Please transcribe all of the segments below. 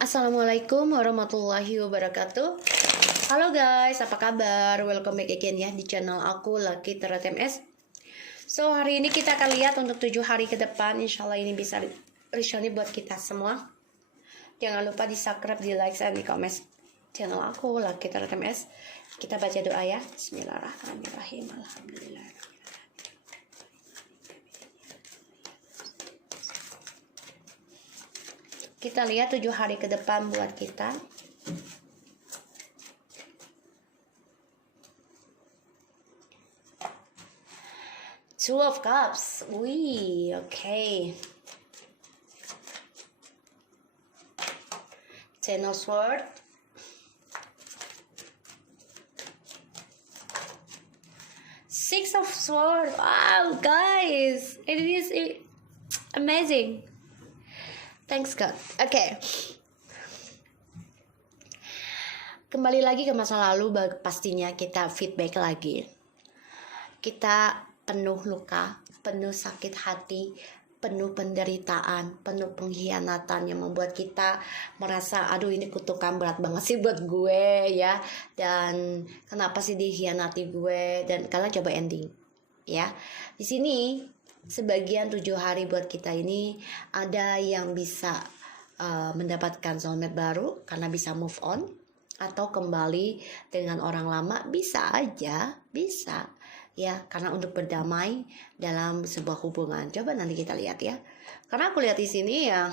Assalamualaikum warahmatullahi wabarakatuh. Halo guys, apa kabar? Welcome back again ya di channel aku Lucky Tarot MS. So hari ini kita akan lihat untuk 7 hari ke depan. Insya Allah ini bisa result buat kita semua. Jangan lupa di subscribe, di like, dan di comment channel aku Lucky Tarot MS. Kita baca doa ya. Bismillahirrahmanirrahim. Alhamdulillah. Kita lihat 7 hari ke depan buat kita. Two of Cups. Wih, okay. Ten of Swords. Six of Swords. Wow, guys, it is amazing. Thanks God. Oke. Kembali lagi ke masa lalu, pastinya kita feedback lagi. Kita penuh luka, penuh sakit hati, penuh penderitaan, penuh pengkhianatan yang membuat kita merasa, aduh ini kutukan berat banget sih buat gue ya. Dan kenapa sih dikhianati gue? Dan kalian coba ending ya. Di sini sebagian 7 hari buat kita ini ada yang bisa mendapatkan soulmate baru karena bisa move on, atau kembali dengan orang lama, bisa aja, bisa ya, karena untuk berdamai dalam sebuah hubungan. Coba nanti kita lihat ya, karena aku lihat di sini ya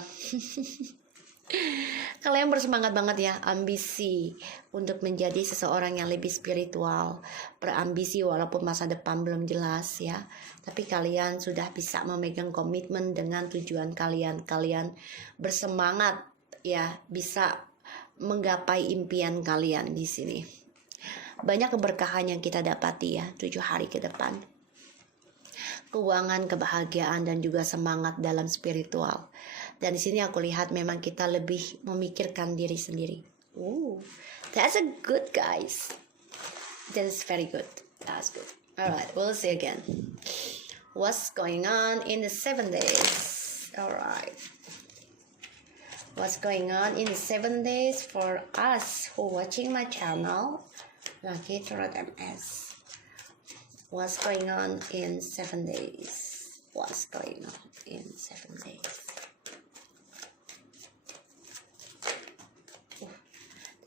kalian bersemangat banget ya, ambisi untuk menjadi seseorang yang lebih spiritual, berambisi walaupun masa depan belum jelas ya. Tapi kalian sudah bisa memegang komitmen dengan tujuan kalian. Kalian bersemangat ya, bisa menggapai impian kalian di sini. Banyak keberkahan yang kita dapati ya 7 hari ke depan. Keuangan, kebahagiaan, dan juga semangat dalam spiritual. Dan di sini aku lihat memang kita lebih memikirkan diri sendiri. That's a good, guys. That's very good. That's good. Alright, we'll see again. What's going on in the 7 days? Alright. What's going on in the 7 days for us who watching my channel, Lucky Tarot MS? What's going on in 7 days? What's going on in 7 days?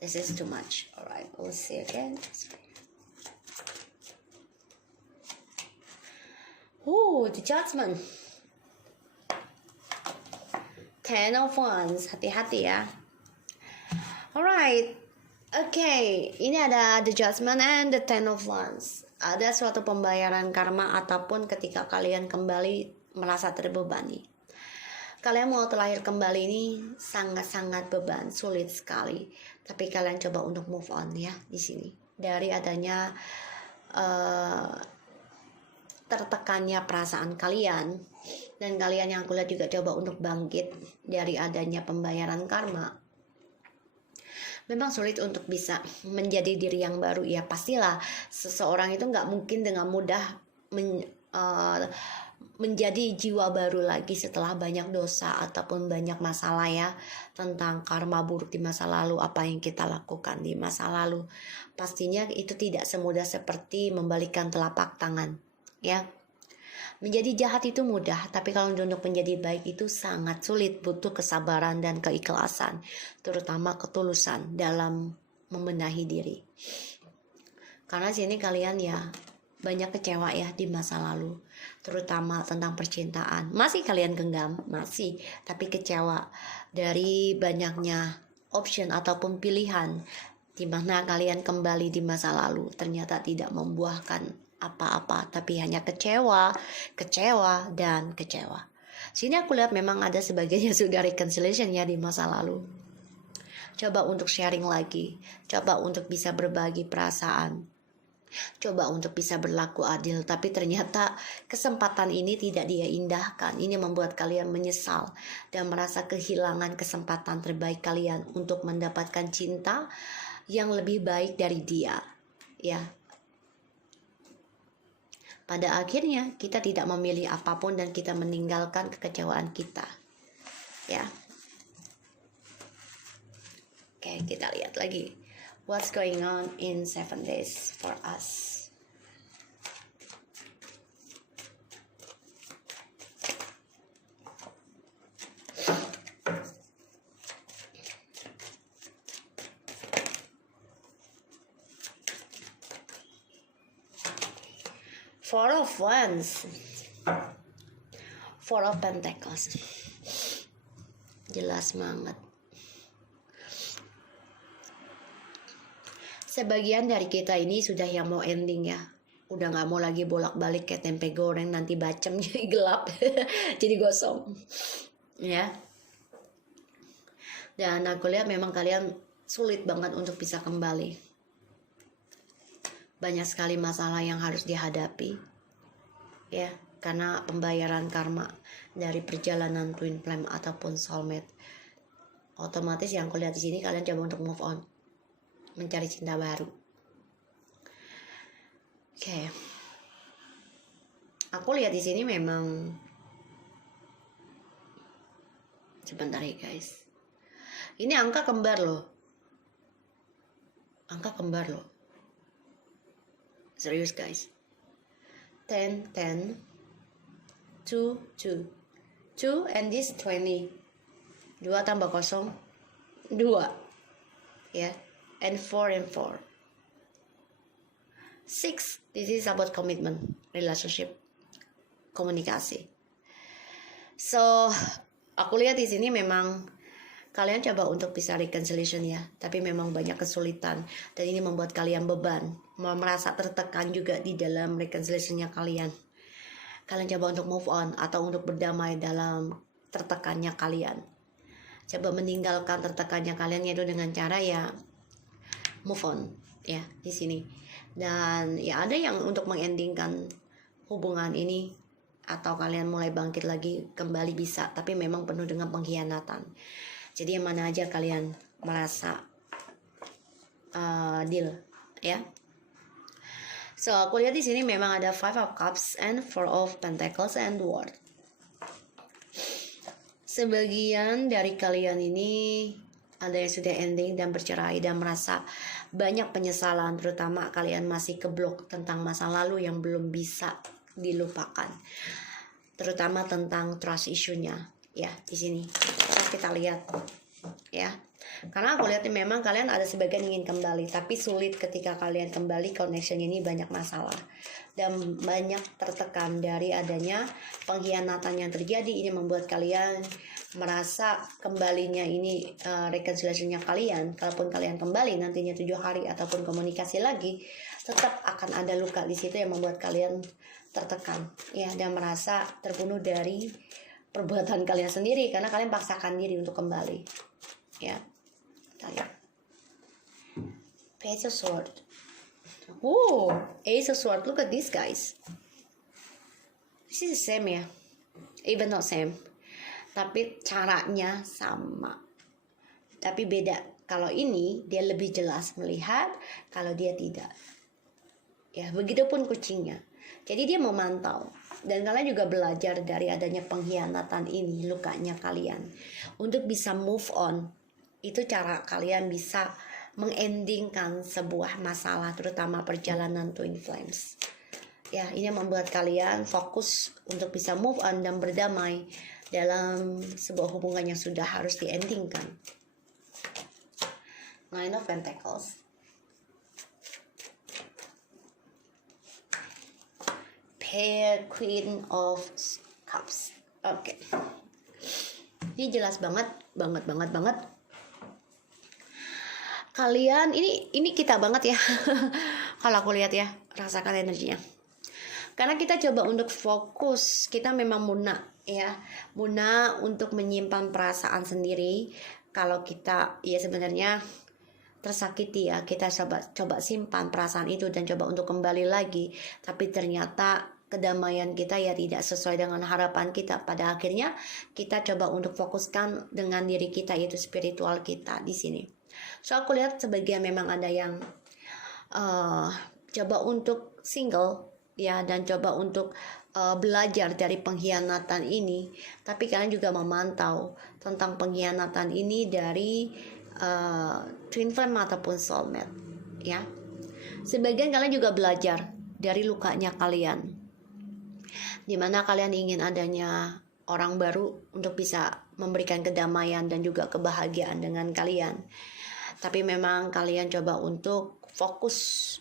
This is too much. Alright, we'll see again. The Judgment. Ten of Wands. Hati-hati ya. Alright. Okay, ini ada The Judgment and the Ten of Wands. Ada suatu pembayaran karma ataupun ketika kalian kembali merasa terbebani. Kalian mau terlahir kembali ini sangat-sangat beban, sulit sekali. Tapi kalian coba untuk move on ya di sini. Dari adanya tertekannya perasaan kalian, dan kalian yang aku lihat juga coba untuk bangkit dari adanya pembayaran karma. Memang sulit untuk bisa menjadi diri yang baru ya. Pastilah seseorang itu nggak mungkin dengan mudah menjadi jiwa baru lagi setelah banyak dosa ataupun banyak masalah ya, tentang karma buruk di masa lalu, apa yang kita lakukan di masa lalu. Pastinya itu tidak semudah seperti membalikan telapak tangan ya. Menjadi jahat itu mudah, tapi kalau untuk menjadi baik itu sangat sulit, butuh kesabaran dan keikhlasan, terutama ketulusan dalam membenahi diri. Karena sini kalian ya banyak kecewa ya di masa lalu, terutama tentang percintaan. Masih kalian genggam, masih, tapi kecewa dari banyaknya option ataupun pilihan, di mana kalian kembali di masa lalu ternyata tidak membuahkan apa-apa, tapi hanya kecewa, dan kecewa. Sini aku lihat memang ada sebagiannya sudah reconciliation ya di masa lalu. Coba untuk sharing lagi, coba untuk bisa berbagi perasaan, coba untuk bisa berlaku adil, tapi ternyata kesempatan ini tidak dia indahkan. Ini membuat kalian menyesal dan merasa kehilangan kesempatan terbaik kalian untuk mendapatkan cinta yang lebih baik dari dia ya. Pada akhirnya kita tidak memilih apapun dan kita meninggalkan kekecewaan kita ya. kita lihat lagi what's going on in 7 days for us. Four of Wands, Four of Pentacles, jelas banget. Sebagian dari kita ini sudah yang mau ending ya, udah nggak mau lagi bolak-balik kayak tempe goreng nanti bacem jadi gelap, jadi gosong, ya. Dan aku lihat memang kalian sulit banget untuk bisa kembali. Banyak sekali masalah yang harus dihadapi, ya, karena pembayaran karma dari perjalanan twin flame ataupun soulmate. Otomatis yang aku lihat di sini kalian coba untuk move on, mencari cinta baru. Oke. Aku lihat di sini memang sebentar ya guys. Ini angka kembar loh. Angka kembar loh. Serius guys. 10, 10, 2, 2, 2 and this 20. 2 tambah 0, 2. Ya, and 4 and 4. 6, this is about commitment, relationship, komunikasi. So, aku lihat di sini memang kalian coba untuk bisa reconciliation ya, tapi memang banyak kesulitan dan ini membuat kalian beban, merasa tertekan juga di dalam reconciliationnya kalian. Kalian coba untuk move on atau untuk berdamai dalam tertekannya kalian. Coba meninggalkan tertekannya kalian yaitu dengan cara ya move on ya di sini. Dan ya ada yang untuk mengendingkan hubungan ini atau kalian mulai bangkit lagi kembali bisa, tapi memang penuh dengan pengkhianatan. Jadi yang mana aja kalian merasa deal ya. So aku lihat di sini memang ada 5 of Cups and 4 of Pentacles and World. Sebagian dari kalian ini ada yang sudah ending dan bercerai dan merasa banyak penyesalan, terutama kalian masih keblok tentang masa lalu yang belum bisa dilupakan, terutama tentang trust issue-nya ya di sini. Kita lihat ya, karena aku lihat memang kalian ada sebagian ingin kembali, tapi sulit ketika kalian kembali. Connection ini banyak masalah dan banyak tertekan dari adanya pengkhianatan yang terjadi. Ini membuat kalian merasa kembalinya ini reconciliation-nya kalian, kalaupun kalian kembali nantinya 7 hari ataupun komunikasi lagi, tetap akan ada luka di situ yang membuat kalian tertekan ya, dan merasa terbunuh dari perbuatan kalian sendiri karena kalian paksakan diri untuk kembali ya. Kita Page of Sword. Ace of Sword. Look at this guys. This is the same ya, even not same, tapi caranya sama, tapi beda. Kalau ini dia lebih jelas melihat, kalau dia tidak ya. Begitupun kucingnya, jadi dia memantau. Dan kalian juga belajar dari adanya pengkhianatan ini, lukanya kalian. Untuk bisa move on, itu cara kalian bisa mengendingkan sebuah masalah, terutama perjalanan twin flames. Ya, ini membuat kalian fokus untuk bisa move on dan berdamai dalam sebuah hubungan yang sudah harus diendingkan. Nine of Pentacles. Queen of Cups. Oke. Ini jelas banget. Kalian ini kita banget ya. Kalau aku lihat ya, rasakan energinya. Karena kita coba untuk fokus, kita memang muna ya. Muna untuk menyimpan perasaan sendiri. Kalau kita ya sebenarnya tersakiti ya, kita coba simpan perasaan itu dan coba untuk kembali lagi, tapi ternyata kedamaian kita ya tidak sesuai dengan harapan kita. Pada akhirnya kita coba untuk fokuskan dengan diri kita, yaitu spiritual kita di sini. So aku lihat sebagian memang ada yang coba untuk single ya, dan coba untuk belajar dari pengkhianatan ini. Tapi kalian juga memantau tentang pengkhianatan ini dari twin flame ataupun soulmate, ya. Sebagian kalian juga belajar dari lukanya kalian, dimana kalian ingin adanya orang baru untuk bisa memberikan kedamaian dan juga kebahagiaan dengan kalian. Tapi memang kalian coba untuk fokus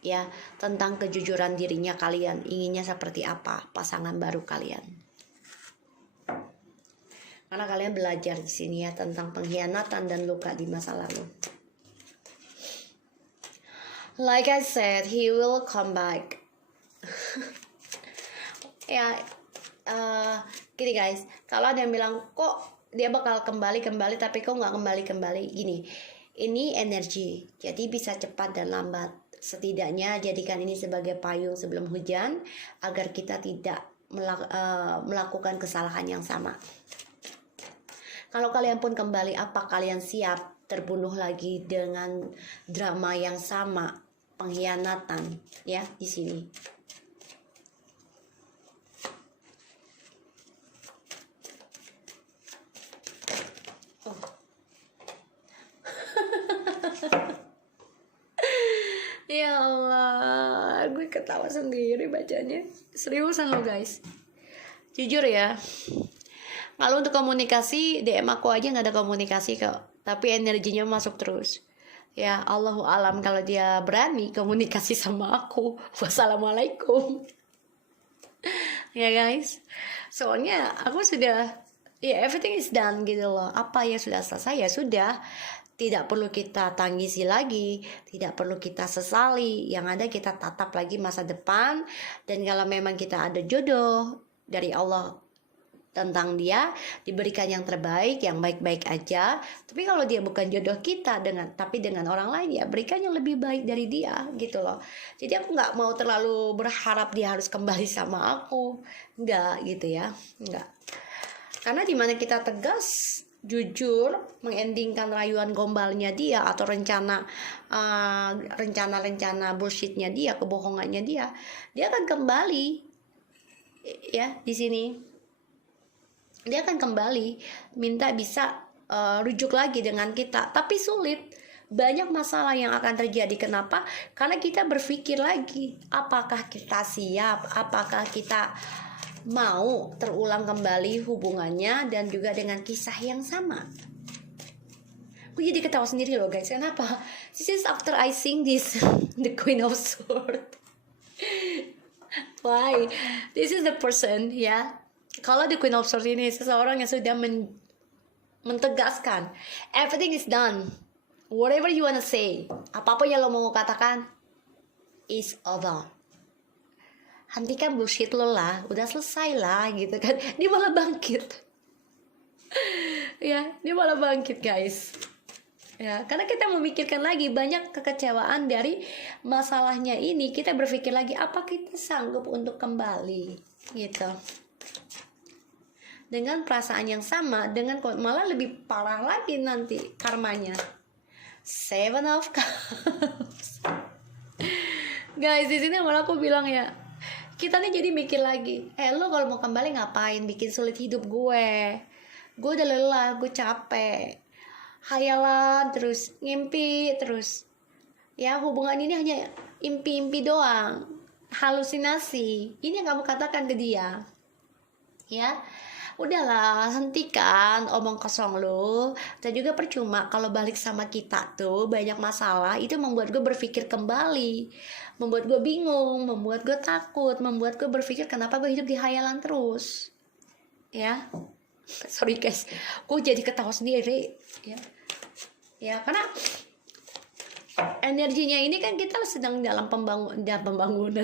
ya tentang kejujuran dirinya kalian, inginnya seperti apa pasangan baru kalian. Karena kalian belajar di sini ya tentang pengkhianatan dan luka di masa lalu. Like I said, he will come back. Ya, gini guys, kalau ada yang bilang kok dia bakal kembali tapi kok nggak kembali, gini, ini energi, jadi bisa cepat dan lambat. Setidaknya jadikan ini sebagai payung sebelum hujan agar kita tidak melakukan kesalahan yang sama. Kalau kalian pun kembali, apa kalian siap terbunuh lagi dengan drama yang sama, pengkhianatan ya di sini. Ya Allah, gue ketawa sendiri bacanya. Seriusan lo guys. Jujur ya, kalau untuk komunikasi DM aku aja nggak ada komunikasi kok, tapi energinya masuk terus. Ya Allahu alam kalau dia berani komunikasi sama aku. Wassalamualaikum. Ya guys, soalnya aku sudah, ya everything is done gitu loh. Apa ya sudah selesai ya sudah. Tidak perlu kita tangisi lagi, tidak perlu kita sesali. Yang ada kita tatap lagi masa depan. Dan kalau memang kita ada jodoh dari Allah tentang dia, diberikan yang terbaik, yang baik-baik aja. Tapi kalau dia bukan jodoh kita tapi dengan orang lain, ya berikan yang lebih baik dari dia gitu loh. Jadi aku nggak mau terlalu berharap dia harus kembali sama aku, nggak gitu ya, nggak. Karena dimana kita tegas, jujur, mengendingkan rayuan gombalnya dia atau rencana bullshitnya dia, kebohongannya dia akan kembali ya di sini. Dia akan kembali minta bisa rujuk lagi dengan kita, tapi sulit. Banyak masalah yang akan terjadi. Kenapa? Karena kita berpikir lagi, apakah kita siap, apakah kita mau terulang kembali hubungannya dan juga dengan kisah yang sama. Aku jadi ketawa sendiri loh guys. Kenapa? This is after I sing this the Queen of Swords. Why? This is the person ya. Kalau the Queen of Swords ini seseorang yang sudah mentegaskan everything is done, whatever you wanna say, apapun yang lo mau katakan is over. Hentikan bullshit lo lah, udah selesai lah gitu kan. Dia malah bangkit. Ya, dia malah bangkit guys. Ya, karena kita memikirkan lagi banyak kekecewaan dari masalahnya ini. Kita berpikir lagi, apa kita sanggup untuk kembali gitu. Dengan perasaan yang sama, dengan malah lebih parah lagi nanti karmanya. Seven of Cups. Guys, di sini malah aku bilang ya, kita nih jadi mikir lagi, lo kalau mau kembali ngapain bikin sulit hidup gue udah lelah, gue capek, hayalan terus, ngimpi terus ya, hubungan ini hanya impi-impi doang, halusinasi. Ini yang kamu katakan ke dia ya. Udahlah, hentikan omong kosong lo. Dan juga percuma kalau balik sama kita tuh banyak masalah. Itu membuat gue berpikir kembali, membuat gue bingung, membuat gue takut, membuat gue berpikir kenapa gue hidup di hayalan terus. Ya, sorry guys, gue jadi ketawa sendiri. Ya karena energinya ini kan kita sedang dalam pembangunan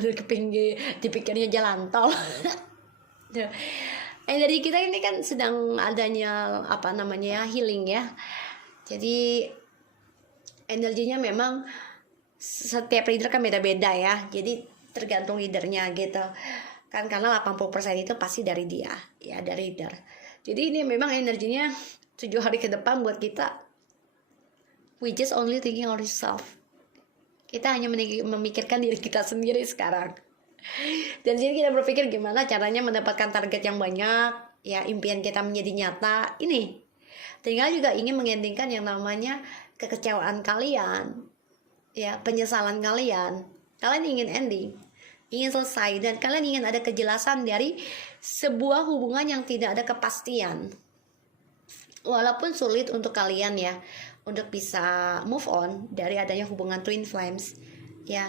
dipikirnya jalan tol. Energi kita ini kan sedang adanya healing ya. Jadi energinya memang setiap leader kan beda-beda ya. Jadi tergantung leadernya gitu kan, karena 80% itu pasti dari dia ya, dari leader. Jadi ini memang energinya 7 hari ke depan buat kita, we just only thinking of ourselves. Kita hanya memikirkan diri kita sendiri sekarang. Dan jadi kita berpikir gimana caranya mendapatkan target yang banyak ya, impian kita menjadi nyata ini. Tinggal juga ingin mengendingkan yang namanya kekecewaan kalian, ya, penyesalan kalian. Kalian ingin ending, ingin selesai, dan kalian ingin ada kejelasan dari sebuah hubungan yang tidak ada kepastian. Walaupun sulit untuk kalian ya untuk bisa move on dari adanya hubungan twin flames, ya,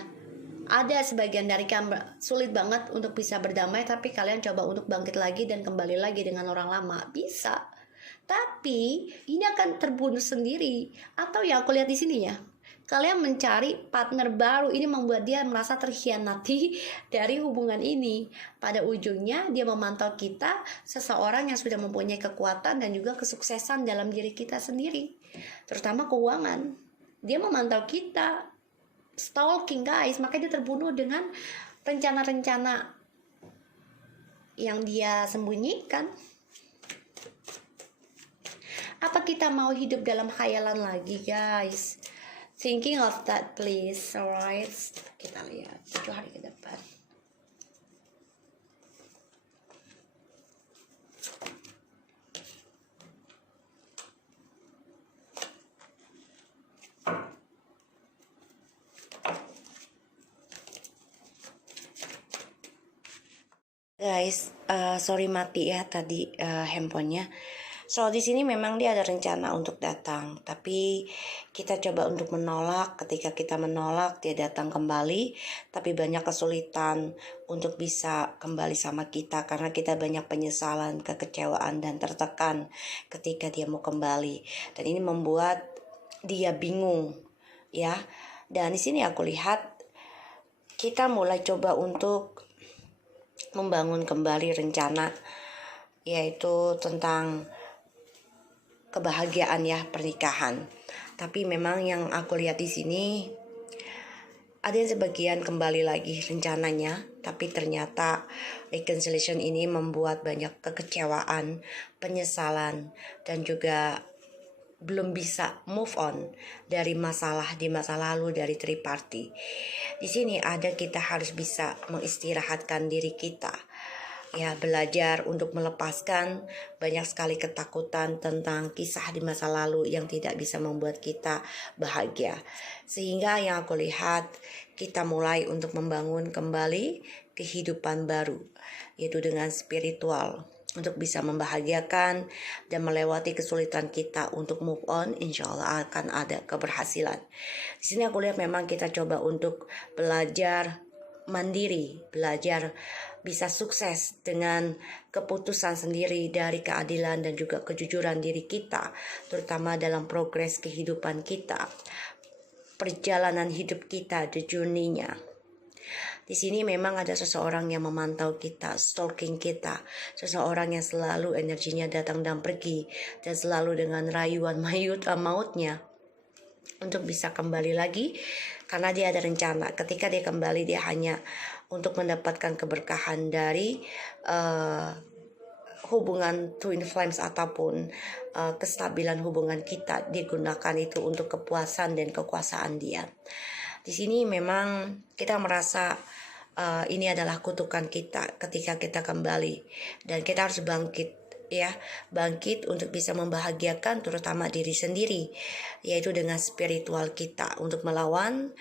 ada sebagian dari kalian sulit banget untuk bisa berdamai, tapi kalian coba untuk bangkit lagi dan kembali lagi dengan orang lama, bisa. Tapi ini akan terbunuh sendiri. Atau yang aku lihat di sini ya, kalian mencari partner baru, ini membuat dia merasa terkhianati dari hubungan ini. Pada ujungnya dia memantau kita, seseorang yang sudah mempunyai kekuatan dan juga kesuksesan dalam diri kita sendiri, terutama keuangan. Dia memantau kita, stalking guys, makanya dia terbunuh dengan rencana-rencana yang dia sembunyikan. Apa kita mau hidup dalam khayalan lagi guys? Thinking of that please, alright. Kita lihat 7 hari ke depan. Guys, sorry mati ya tadi handphonenya. So di sini memang dia ada rencana untuk datang, tapi kita coba untuk menolak. Ketika kita menolak, dia datang kembali, tapi banyak kesulitan untuk bisa kembali sama kita karena kita banyak penyesalan, kekecewaan, dan tertekan ketika dia mau kembali. Dan ini membuat dia bingung, ya. Dan di sini aku lihat kita mulai coba untuk membangun kembali rencana, yaitu tentang kebahagiaan ya, pernikahan. Tapi memang yang aku lihat di sini ada yang sebagian kembali lagi rencananya, tapi ternyata reconciliation ini membuat banyak kekecewaan, penyesalan, dan juga belum bisa move on dari masalah di masa lalu dari triparty. Di sini ada kita harus bisa mengistirahatkan diri kita. Ya, belajar untuk melepaskan banyak sekali ketakutan tentang kisah di masa lalu yang tidak bisa membuat kita bahagia. Sehingga yang aku lihat, kita mulai untuk membangun kembali kehidupan baru, yaitu dengan spiritual, untuk bisa membahagiakan dan melewati kesulitan kita untuk move on. Insya Allah akan ada keberhasilan. Di sini aku lihat memang kita coba untuk belajar mandiri, belajar bisa sukses dengan keputusan sendiri dari keadilan dan juga kejujuran diri kita, terutama dalam progres kehidupan kita, perjalanan hidup kita, the journey-nya. Di sini memang ada seseorang yang memantau kita, stalking kita, seseorang yang selalu energinya datang dan pergi, dan selalu dengan rayuan mautnya untuk bisa kembali lagi, karena dia ada rencana. Ketika dia kembali, dia hanya untuk mendapatkan keberkahan dari hubungan twin flames ataupun kestabilan hubungan kita. Digunakan itu untuk kepuasan dan kekuasaan dia. Di sini memang kita merasa ini adalah kutukan kita ketika kita kembali, dan kita harus bangkit, ya, bangkit untuk bisa membahagiakan terutama diri sendiri, yaitu dengan spiritual kita untuk melawan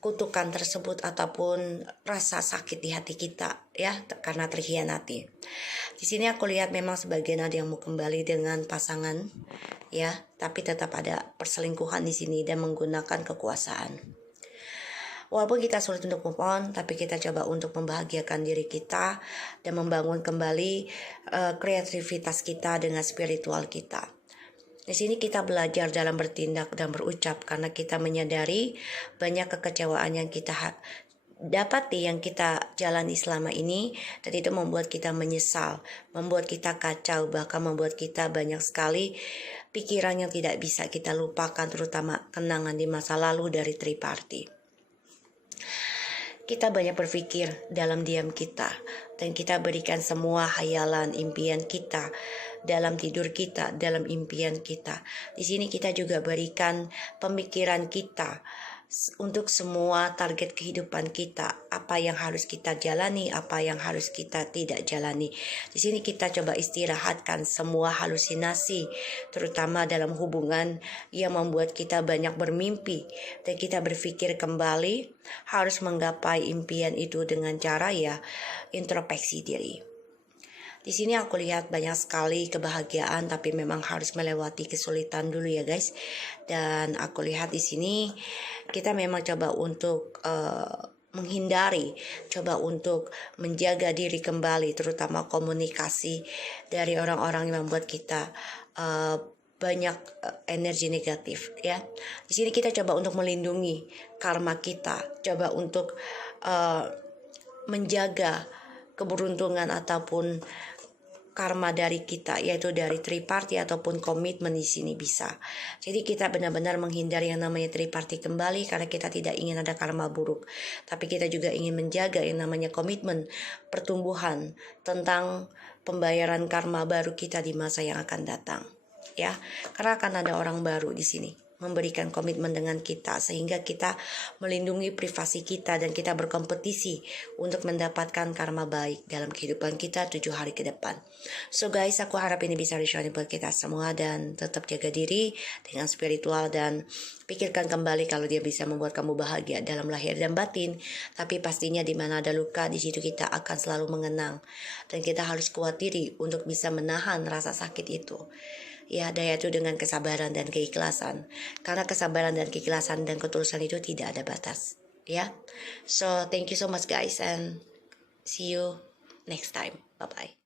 kutukan tersebut ataupun rasa sakit di hati kita, ya, karena terkhianati. Di sini aku lihat memang sebagian ada yang mau kembali dengan pasangan, ya, tapi tetap ada perselingkuhan di sini dan menggunakan kekuasaan. Walaupun kita sulit untuk move on, tapi kita coba untuk membahagiakan diri kita dan membangun kembali kreativitas kita dengan spiritual kita. Di sini kita belajar dalam bertindak dan berucap karena kita menyadari banyak kekecewaan yang kita dapati, yang kita jalani selama ini, dan itu membuat kita menyesal, membuat kita kacau, bahkan membuat kita banyak sekali pikiran yang tidak bisa kita lupakan, terutama kenangan di masa lalu dari triparty. Kita banyak berpikir dalam diam kita, dan kita berikan semua hayalan impian kita dalam tidur kita, dalam impian kita. Di sini kita juga berikan pemikiran kita untuk semua target kehidupan kita, apa yang harus kita jalani, apa yang harus kita tidak jalani. Di sini kita coba istirahatkan semua halusinasi, terutama dalam hubungan yang membuat kita banyak bermimpi, dan kita berpikir kembali harus menggapai impian itu dengan cara ya introspeksi diri. Di sini aku lihat banyak sekali kebahagiaan, tapi memang harus melewati kesulitan dulu ya guys. Dan aku lihat di sini kita memang coba untuk menghindari, coba untuk menjaga diri kembali, terutama komunikasi dari orang-orang yang membuat kita banyak energi negatif ya. Di sini kita coba untuk melindungi karma kita, coba untuk menjaga keberuntungan ataupun karma dari kita, yaitu dari triparty ataupun komitmen di sini bisa. Jadi kita benar-benar menghindari yang namanya triparty kembali karena kita tidak ingin ada karma buruk. Tapi kita juga ingin menjaga yang namanya komitmen, pertumbuhan tentang pembayaran karma baru kita di masa yang akan datang. Ya, karena akan ada orang baru di sini memberikan komitmen dengan kita sehingga kita melindungi privasi kita dan kita berkompetisi untuk mendapatkan karma baik dalam kehidupan kita 7 hari ke depan. So guys, aku harap ini bisa resonating buat kita semua dan tetap jaga diri dengan spiritual dan pikirkan kembali kalau dia bisa membuat kamu bahagia dalam lahir dan batin. Tapi pastinya di mana ada luka, di situ kita akan selalu mengenang dan kita harus kuat diri untuk bisa menahan rasa sakit itu. Ya, daya itu dengan kesabaran dan keikhlasan. Karena kesabaran dan keikhlasan dan ketulusan itu tidak ada batas. Ya, so thank you so much guys and see you next time. Bye bye.